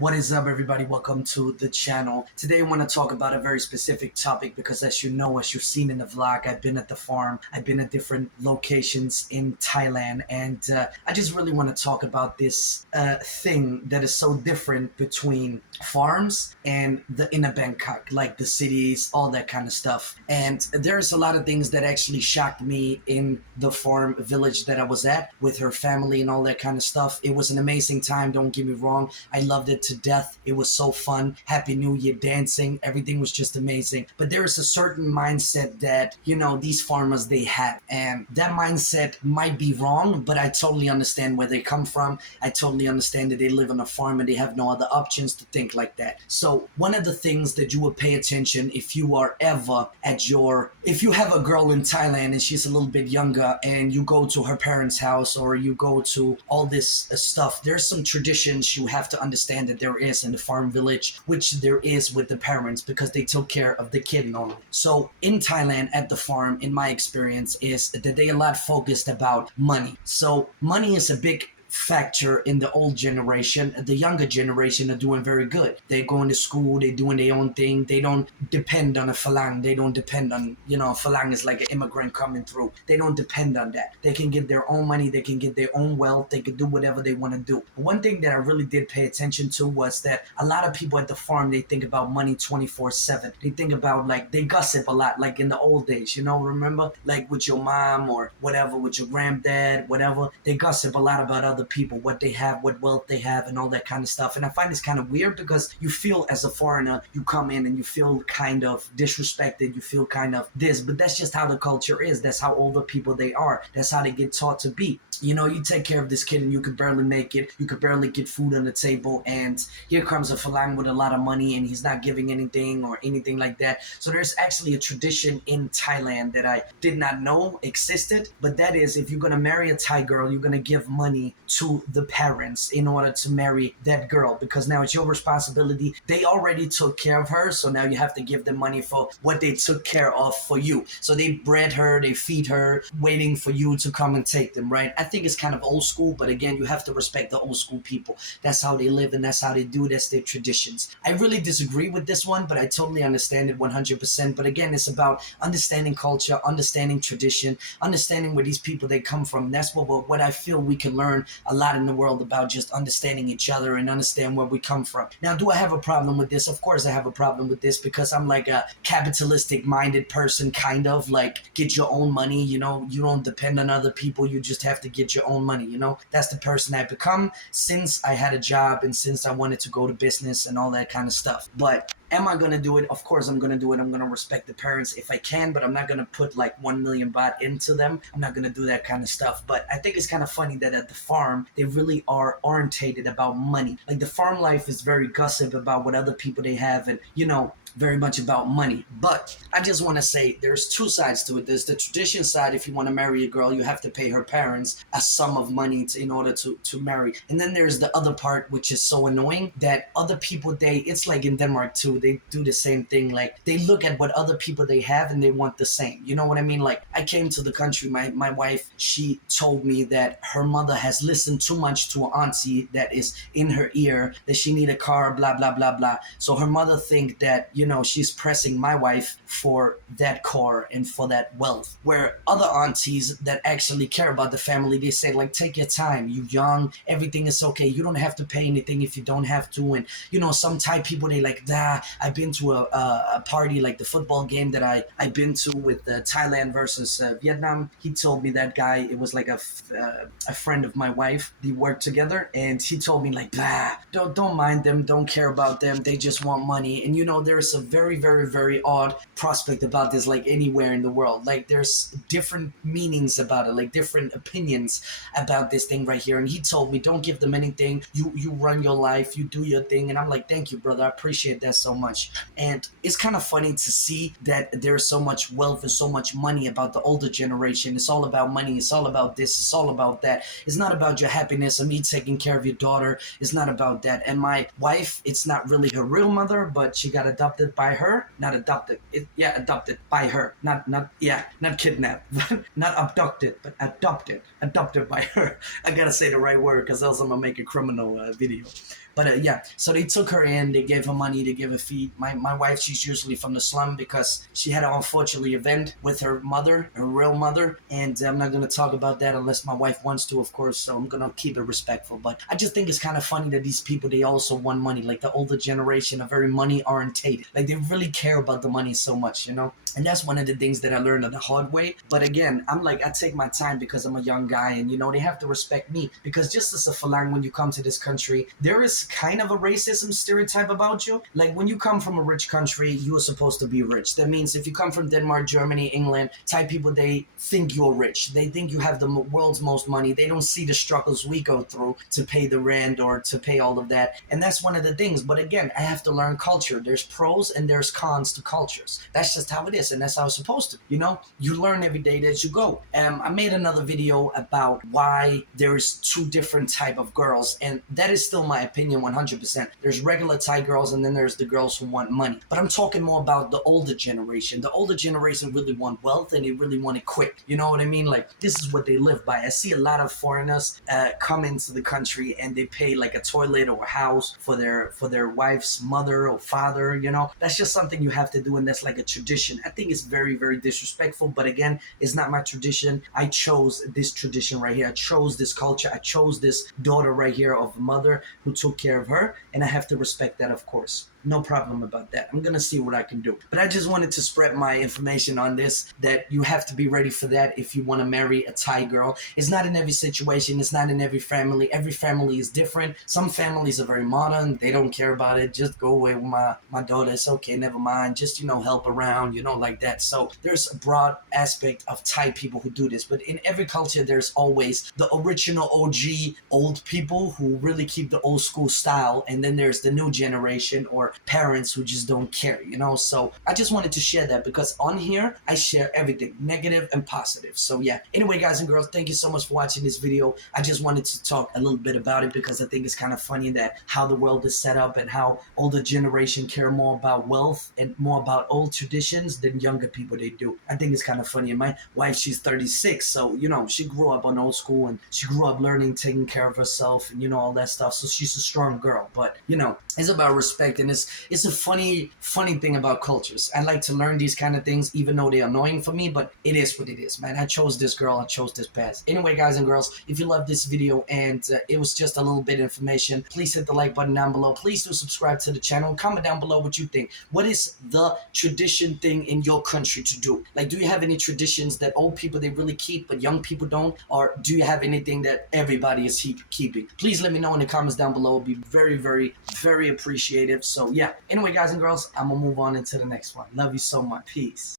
What is up, everybody? Welcome to the channel. Today, I want to talk about a very specific topic because, as you know, as you've seen in the vlog, I've been at the farm, I've been at different locations in Thailand, and I just really want to talk about this thing that is so different between farms and the inner Bangkok, like the cities, all that kind of stuff. And there's a lot of things that actually shocked me in the farm village that I was at with her family and all that kind of stuff. It was an amazing time, don't get me wrong. I loved it to death. It was so fun. Happy New Year dancing. Everything was just amazing. But there is a certain mindset that, these farmers, they have. And that mindset might be wrong, but I totally understand where they come from. I totally understand that they live on a farm and they have no other options to think like that. So one of the things that you would pay attention if you are ever if you have a girl in Thailand and she's a little bit younger and you go to her parents' house or you go to all this stuff, there's some traditions you have to understand that there is in the farm village, which there is with the parents because they took care of the kid normally. So in Thailand at the farm, in my experience, is that they a lot focused about money. So money is a big factor in the old generation. The younger generation are doing very good. They're going to school, they're doing their own thing. They don't depend on a falang. They don't depend on, falang is like an immigrant coming through. They don't depend on that. They can get their own money, they can get their own wealth, they can do whatever they want to do. One thing that I really did pay attention to was that a lot of people at the farm, they think about money 24/7. They think about, they gossip a lot, like in the old days, remember, like with your mom or whatever, with your granddad, whatever. They gossip a lot about other people, what they have, what wealth they have, and all that kind of stuff. And I find this kind of weird because you feel as a foreigner, you come in and you feel kind of disrespected, you feel kind of this, but that's just how the culture is. That's how older people they are. That's how they get taught to be. You take care of this kid and you could barely make it. You could barely get food on the table. And here comes a falang with a lot of money and he's not giving anything or anything like that. So there's actually a tradition in Thailand that I did not know existed. But that is, if you're going to marry a Thai girl, you're going to give money to the parents in order to marry that girl, because now it's your responsibility. They already took care of her. So now you have to give them money for what they took care of for you. So they bred her, they feed her, waiting for you to come and take them, right? I think it's kind of old school, but again, you have to respect the old school people. That's how they live and that's how they do. That's their traditions. I really disagree with this one, but I totally understand it 100%. But again, it's about understanding culture, understanding tradition, understanding where these people they come from. That's what I feel we can learn a lot in the world about, just understanding each other and understand where we come from. Now, do I have a problem with this? Of course I have a problem with this because I'm like a capitalistic minded person, kind of like get your own money. You don't depend on other people. You just have to get your own money. That's the person I've become since I had a job and since I wanted to go to business and all that kind of stuff. But am I going to do it? Of course I'm going to do it. I'm going to respect the parents if I can, but I'm not going to put like 1 million baht into them. I'm not going to do that kind of stuff. But I think it's kind of funny that at the farm, they really are orientated about money. Like the farm life is very gossip about what other people they have and, very much about money. But I just want to say there's two sides to it. There's the tradition side. If you want to marry a girl, you have to pay her parents a sum of money in order to marry. And then there's the other part, which is so annoying that other people, it's like in Denmark too, they do the same thing. Like they look at what other people they have and they want the same. You know what I mean? Like I came to the country, my wife, she told me that her mother has listened too much to her auntie that is in her ear, that she need a car, blah, blah, blah, blah. So her mother think that, she's pressing my wife for that car and for that wealth. Where other aunties that actually care about the family, they say, like, take your time. You young, everything is okay. You don't have to pay anything if you don't have to. And, some Thai people, they like, I've been to a party, like the football game that I've been to with Thailand versus Vietnam. He told me that guy, it was like a friend of my wife. They worked together and he told me like, don't mind them. Don't care about them. They just want money. And, there's a very, very, very odd prospect about this, like anywhere in the world. Like there's different meanings about it, like different opinions about this thing right here. And he told me, don't give them anything. You run your life, you do your thing. And I'm like, thank you, brother. I appreciate that so much. And it's kind of funny to see that there's so much wealth and so much money about the older generation. It's all about money. It's all about this. It's all about that. It's not about your happiness or me taking care of your daughter. It's not about that. And my wife, it's not really her real mother, but she got adopted by her. Not adopted. Adopted by her. Not kidnapped. Not abducted, but adopted. Adopted by her. I gotta say the right word because else I'm gonna make a criminal video. But yeah, so they took her in, they gave her money, they gave her feed. My wife, she's usually from the slum because she had an unfortunate event with her mother, her real mother. And I'm not going to talk about that unless my wife wants to, of course. So I'm going to keep it respectful. But I just think it's kind of funny that these people, they also want money. Like the older generation are very money orientated. Like they really care about the money so much, you know? And that's one of the things that I learned the hard way. But again, I'm like, I take my time because I'm a young guy and, you know, they have to respect me. Because just as a Falang, when you come to this country, there is kind of a racism stereotype about you. Like when you come from a rich country, you are supposed to be rich. That means if you come from Denmark, Germany, England, type people, they think you're rich. They think you have the world's most money. They don't see the struggles we go through to pay the rent or to pay all of that. And that's one of the things. But again, I have to learn culture. There's pros and there's cons to cultures. That's just how it is. And that's how it's supposed to. You know, you learn every day that you go. I made another video about why there's two different type of girls. And that is still my opinion 100%. There's regular Thai girls and then there's the girls who want money. But I'm talking more about the older generation. The older generation really want wealth and they really want it quick. You know what I mean? Like this is what they live by. I see a lot of foreigners come into the country and they pay like a toilet or a house for their wife's mother or father. You know, that's just something you have to do, and that's like a tradition. I think it's very, very disrespectful. But again, it's not my tradition. I chose this tradition right here. I chose this culture. I chose this daughter right here of a mother who took care of her, and I have to respect that, of course. No problem about that. I'm gonna see what I can do. But I just wanted to spread my information on this, that you have to be ready for that if you want to marry a Thai girl. It's not in every situation. It's not in every family. Every family is different. Some families are very modern. They don't care about it. Just go away with my daughter. It's okay. Never mind. Just, you know, help around, you know, like that. So there's a broad aspect of Thai people who do this. But in every culture, there's always the original OG old people who really keep the old school style. And then there's the new generation or parents who just don't care, you know. So I just wanted to share that because on here I share everything negative and positive. So yeah, anyway, guys and girls, thank you so much for watching this video. I just wanted to talk a little bit about it because I think it's kind of funny that how the world is set up and how older generation care more about wealth and more about old traditions than younger people they do. I think it's kind of funny. And my wife, she's 36, so you know, she grew up on old school and she grew up learning taking care of herself and, you know, all that stuff. So she's a strong girl. But you know, it's about respect, and it's a funny thing about cultures. I like to learn these kind of things, even though they're annoying for me, but it is what it is, man. I chose this girl, I chose this path. Anyway, guys and girls, if you love this video and it was just a little bit of information, please hit the like button down below. Please do subscribe to the channel. Comment down below what you think. What is the tradition thing in your country to do? Like, do you have any traditions that old people, they really keep, but young people don't? Or do you have anything that everybody is keeping? Please let me know in the comments down below. It'll be very, very, very appreciative. So yeah, anyway, guys and girls, I'm gonna move on into the next one. Love you so much. Peace.